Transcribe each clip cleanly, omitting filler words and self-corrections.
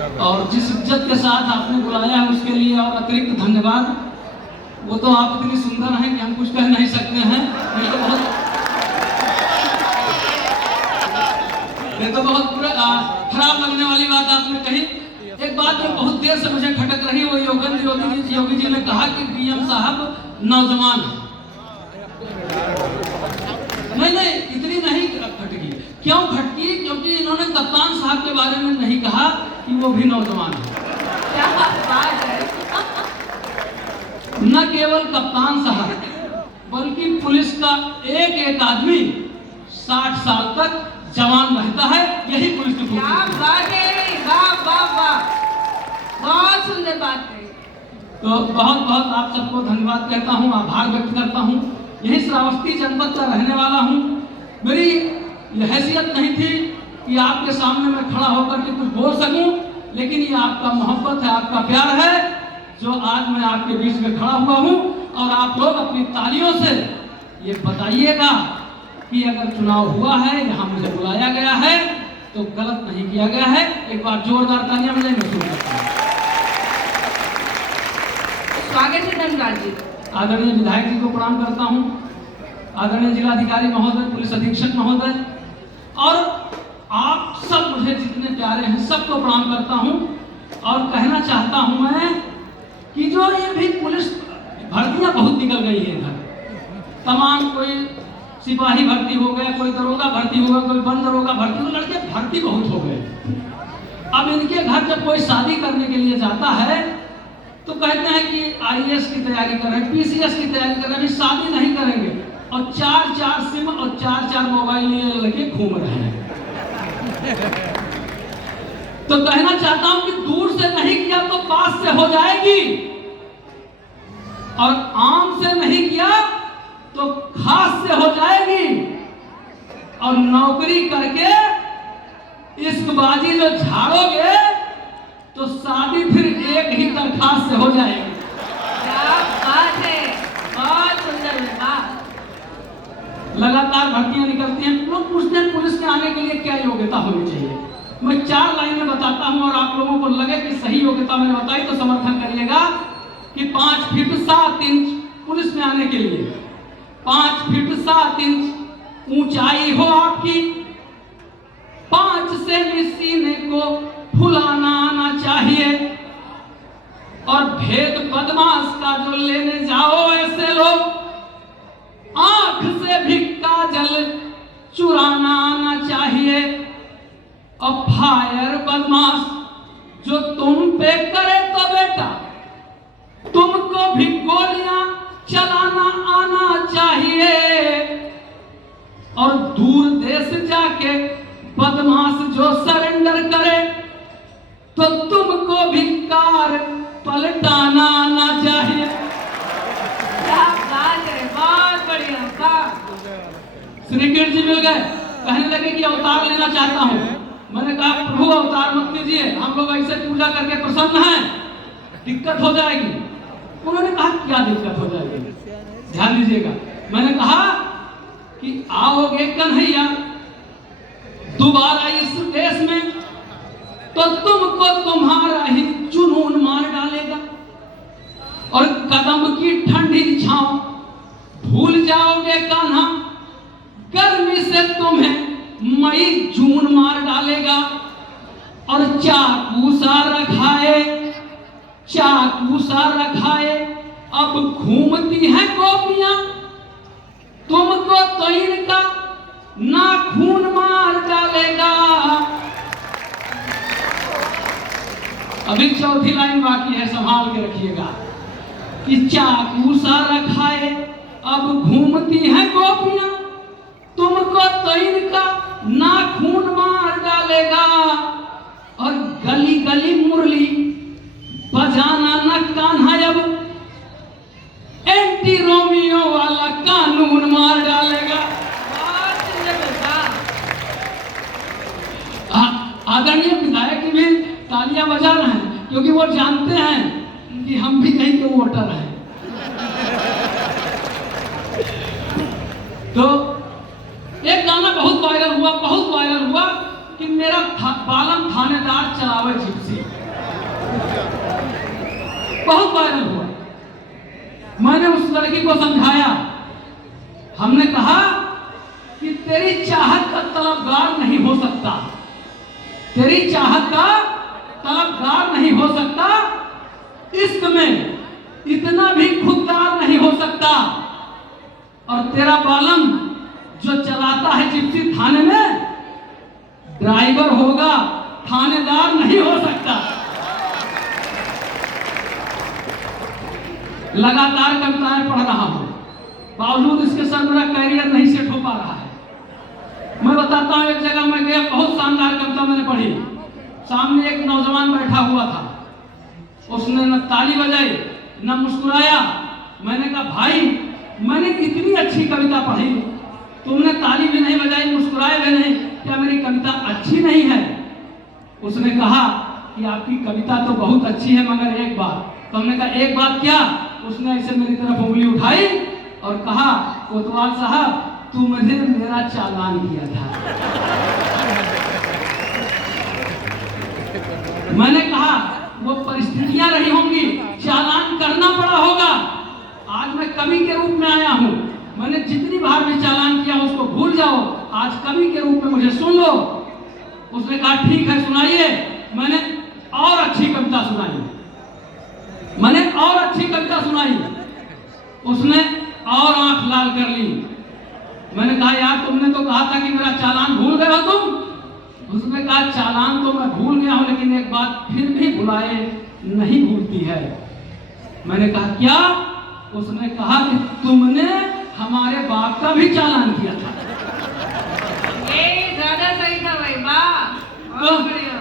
और जिस इज्जत के साथ आपने बुलाया है उसके लिए और अतिरिक्त धन्यवाद। वो तो आप इतनी सुंदर हैं कि हम कुछ कह नहीं सकते हैं। ये तो बहुत खराब लगने वाली बात आपने कही। एक बात जो बहुत देर से मुझे खटक रही, वो योगी जी ने कहा कि बीएम साहब नौजवान हैं। नहीं, इतनी नहीं खटकी। क्यों खटकी? क्योंकि इन्होंने कप्तान साहब के बारे में नहीं कहा कि वो भी नौजवान है। क्या बात है। न केवल कप्तान साहब बल्कि पुलिस का एक आदमी 60 साल तक जवान रहता है। यही पुलिस की क्या बात है। वाह वाह वाह, बहुत सुंदर बात है। तो बहुत बहुत आप सबको धन्यवाद कहता हूँ, आभार व्यक्त करता हूँ। यही श्रावस्ती जनपद का रहने वाला हूँ। मेरी यह हैसियत नहीं थी कि आपके सामने मैं खड़ा होकर के कुछ बोल सकूं, लेकिन ये आपका मोहब्बत है, आपका प्यार है जो आज मैं आपके बीच में खड़ा हुआ हूँ। और आप लोग अपनी तालियों से ये बताइएगा कि अगर चुनाव हुआ है, यहाँ मुझे बुलाया गया है, तो गलत नहीं किया गया है। एक बार जोरदार तालियां बजाएंगे। स्वागत है धनराज जी। आदरणीय विधायक जी को प्रणाम करता हूँ, आदरणीय जिलाधिकारी महोदय, पुलिस अधीक्षक महोदय, और आप सब मुझे जितने प्यारे हैं सबको प्रणाम करता हूँ। और कहना चाहता हूँ मैं कि जो ये भी पुलिस भर्तियां बहुत निकल गई है इधर, तमाम कोई सिपाही भर्ती हो गया, कोई दरोगा भर्ती हो गया, कोई बंद दरोगा भर्ती, तो लड़के भर्ती बहुत हो गए। अब इनके घर जब कोई शादी करने के लिए जाता है तो कहते हैं कि आईएएस की तैयारी कर रहे हैं, पीसीएस की तैयारी कर रहे हैं, अभी शादी नहीं करेंगे। और 4 सिम और 4 मोबाइल लिए लड़के घूम रहे हैं। तो कहना चाहता हूं कि दूर से नहीं किया तो पास से हो जाएगी, और आम से नहीं किया तो खास से हो जाएगी। और नौकरी करके इश्कबाजी जो झाड़ोगे तो शादी फिर एक ही दरखास्त से हो जाएगी। क्या बात है, बहुत सुंदर बात। लगातार भर्तियां निकलती हैं। लोग पूछते हैं पुलिस में आने के लिए क्या योग्यता होनी चाहिए। मैं 4 लाइन में बताता हूं, और आप लोगों को लगे कि सही योग्यता मैंने बताई तो समर्थन करिएगा कि 5 फीट 7 इंच पुलिस में आने के लिए 5 फीट 7 इंच ऊंचाई हो आपकी, 5 सेमी सीने को फुलाना आना चाहिए, और भेद बदमाश का जो लेने जाओ ऐसे लोग, आंख से भी काजल चुराना आना चाहिए, और फायर बदमाश जो तुम पे करे तो बेटा तुमको भी गोलियां चलाना आना चाहिए, और दूर देश जाके बदमाश जो सरेंडर करे तो तुमको भी कार पलटाना आना चाहिए। क्या बात है, बहुत बढ़िया बात। श्री कृष्ण जी मिल गए, कहने लगे कि अवतार लेना चाहता हूँ। मैंने कहा प्रभु अवतार मत लीजिए, हम लोग ऐसे पूजा करके प्रसन्न हैं, दिक्कत हो जाएगी। उन्होंने कहा क्या दिक्कत हो जाएगी, ध्यान दीजिएगा। मैंने कहा कि आओगे कन्हैया दोबारा इस देश में तो तुमको तुम्हारा ही जुनून मार डालेगा, और कदम की ठंडी छांव भूल जाओगे कान्हा, गर्मी से तुम्हें मई जून मार डालेगा, और चाकू सा रखाए अब घूमती हैं गोपियां, तुमको तो इनका नाखून मार डालेगा। अभी 4थी लाइन बाकी है, संभाल के रखिएगा कि चाकू सा रखाए अब घूमती हैं गोपियां, तुमको तो इनका नाखून मार डालेगा, और गली गली मुरली बजाना न कान्हा, अब एंटी रोमियो वाला कानून मार डालेगा। आदरणीय विधायक भी तालियां बजा रहे हैं, क्योंकि वो जानते हैं कि हम भी कहीं के वोटर हैं। तो एक गाना बहुत वायरल हुआ कि मेरा बालम थानेदार चलावे जिप्सी बहुत वायरल हुआ। मैंने उस लड़की को समझाया, हमने कहा कि तेरी चाहत का तलबगार नहीं हो सकता, तेरी चाहत का तलबगार नहीं हो सकता, इश्क में इतना भी खुददार नहीं हो सकता। और तेरा बालम जो चलाता है जिप्सी थाने में, ड्राइवर होगा, थानेदार नहीं हो सकता। लगातार कविताएं पढ़ रहा हूं, बावजूद इसके सर मेरा कैरियर नहीं सेट हो पा रहा है। मैं बताता हूं, एक जगह मैं गया, बहुत शानदार कविता मैंने पढ़ी। सामने एक नौजवान बैठा हुआ था, उसने न ताली बजाई न मुस्कुराया। मैंने कहा, भाई मैंने इतनी अच्छी कविता पढ़ी, तुमने ताली भी नहीं बजाई, मुस्कुराए भी नहीं, क्या मेरी कविता अच्छी नहीं है? उसने कहा कि आपकी कविता तो बहुत अच्छी है, मगर एक बात। तो हमने कहा, एक बात क्या? उसने ऐसे मेरी तरफ उंगली उठाई और कहा, कोतवाल साहब तुमने मेरा चालान किया था। मैंने कहा, वो परिस्थितियां रही होंगी, चालान करना पड़ा होगा। आज मैं कवि के रूप में आया हूं, मैंने जितनी बार भी चालान किया उसको भूल जाओ, आज कवि के रूप में मुझे सुन लो। उसने कहा, ठीक है सुनाइए। मैंने और अच्छी कविता सुनाई, मैंने और अच्छी कविता सुनाई। उसने और आंख लाल कर ली। मैंने कहा, यार तुमने तो कहा था कि मेरा चालान भूल गए हो तुम। उसने कहा, चालान तो मैं भूल गया हूं, लेकिन एक बात फिर भी भुलाए नहीं भूलती है। मैंने कहा, क्या? उसने कहा कि तुमने हमारे बाप का भी चालान किया था। ज्यादा सही था भाई, वाह। तो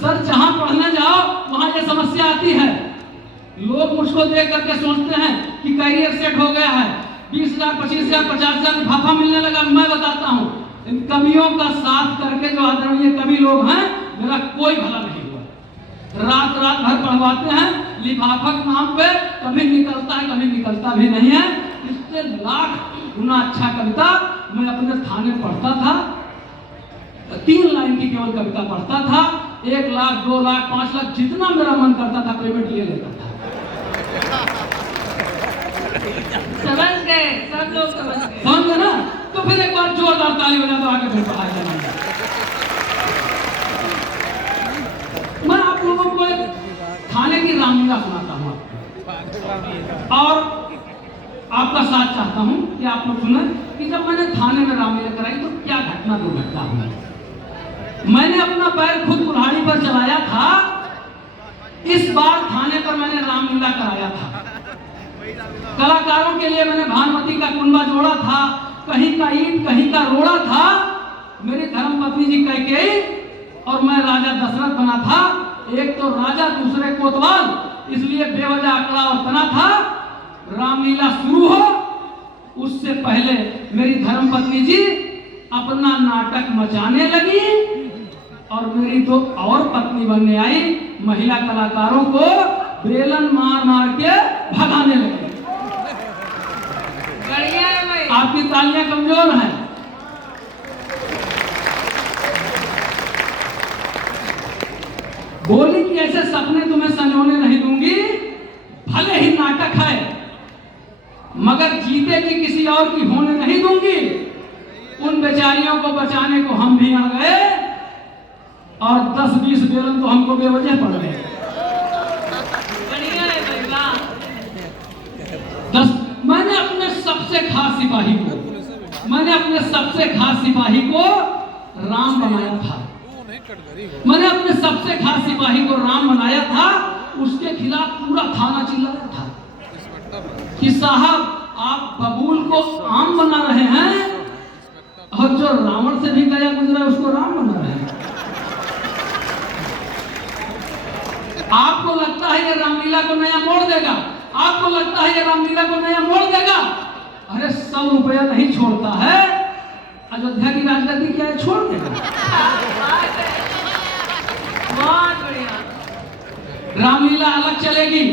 सर जहां पढ़ने जाओ वहां ये समस्या आती है। लोग मुझको देख करके सोचते हैं कि कैरियर सेट हो गया है, 20,000, 25,000, 50,000 लिफाफा मिलने लगा। मैं बताता हूँ, इन कवियों का साथ करके जो आदरणीय कवि लोग हैं, मेरा कोई भला नहीं हुआ। रात रात भर पढ़वाते हैं, लिफाफा के नाम पे कभी निकलता है, कभी निकलता भी नहीं है। इससे लाख गुना अच्छा कविता मैं अपने थाने पढ़ता था, 3 लाइन की केवल कविता पढ़ता था, 1 लाख, 2 लाख, 5 लाख, जितना मेरा मन करता था पेमेंट ले लेता था। समझ गए, सब लोग समझ गए, समझ गए ना? तो फिर एक बार जोरदार ताली बजा दो, आगे फिर पढ़ाई करेंगे। मैं आप लोगों को एक थाने की रामलीला सुनाता हूँ और आपका साथ चाहता हूँ कि आप लोग सुने कि जब मैंने थाने में रामलीला कराई तो क्या घटना दुर्घटना हुई। मैंने अपना पैर खुद कुल्हाड़ी पर चलाया था। इस बार थाने पर मैंने रामलीला कराया था। कलाकारों के लिए मैंने भानुमति का कुंबा जोड़ा था, कहीं का ईंट कहीं का रोड़ा था। मेरी धर्मपत्नी जी कैकेयी और मैं राजा दशरथ बना था। एक तो राजा, दूसरे कोतवाल, इसलिए बेवजह अकड़ा और तना था। रामलीला शुरू हो उससे पहले मेरी धर्मपत्नी जी अपना नाटक मचाने लगी और मेरी तो और पत्नी बनने आई महिला कलाकारों को बेलन मार मार के भगाने लगी। बढ़िया है भाई, आपकी तालियां कमजोर हैं। बोली कि ऐसे सपने तुम्हें संजोने नहीं दूंगी, भले ही नाटक है मगर जीतेगी किसी और की होने नहीं दूंगी। उन बेचारियों को बचाने को हम भी आ गए और 10-20 बेलन तो हमको बेवजह पड़ गए। बढ़िया है भाई, वाह। मैंने अपने सबसे खास सिपाही को राम बनाया था। मैंने अपने सबसे खास सिपाही को राम बनाया था। उसके खिलाफ पूरा थाना चिल्लाया था कि साहब आप बबूल को आम बना रहे हैं और जो रावण से भी गया गुजरा उसको राम बना रहे हैं। आपको लगता है ये रामलीला को नया मोड़ देगा? आपको लगता है ये रामलीला को नया मोड़ देगा? अरे 100 रुपया नहीं छोड़ता है। अयोध्या की राजगद्दी क्या है, छोड़ देगा? बहुत बढ़िया। रामलीला अलग चलेगी,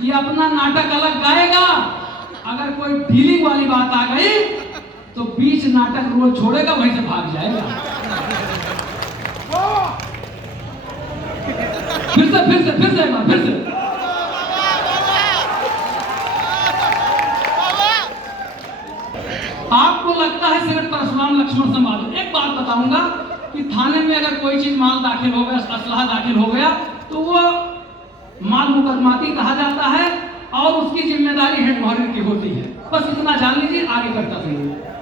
ये अपना नाटक अलग गाएगा। अगर कोई डीलिंग वाली बात आ गई तो बीच नाटक रोल छोड़ेगा, वहीं से भाग जाएगा। फिर से एक बार फिर से। आपको लगता है सिर्फ परशुराम लक्ष्मण संवाद। एक बात बताऊंगा कि थाने में अगर कोई चीज माल दाखिल हो गया, असलहा दाखिल हो गया, तो वो माल मुकदमाती कहा जाता है और उसकी जिम्मेदारी हेड वार्डन की होती है। बस इतना जान लीजिए, आगे करता चलिए।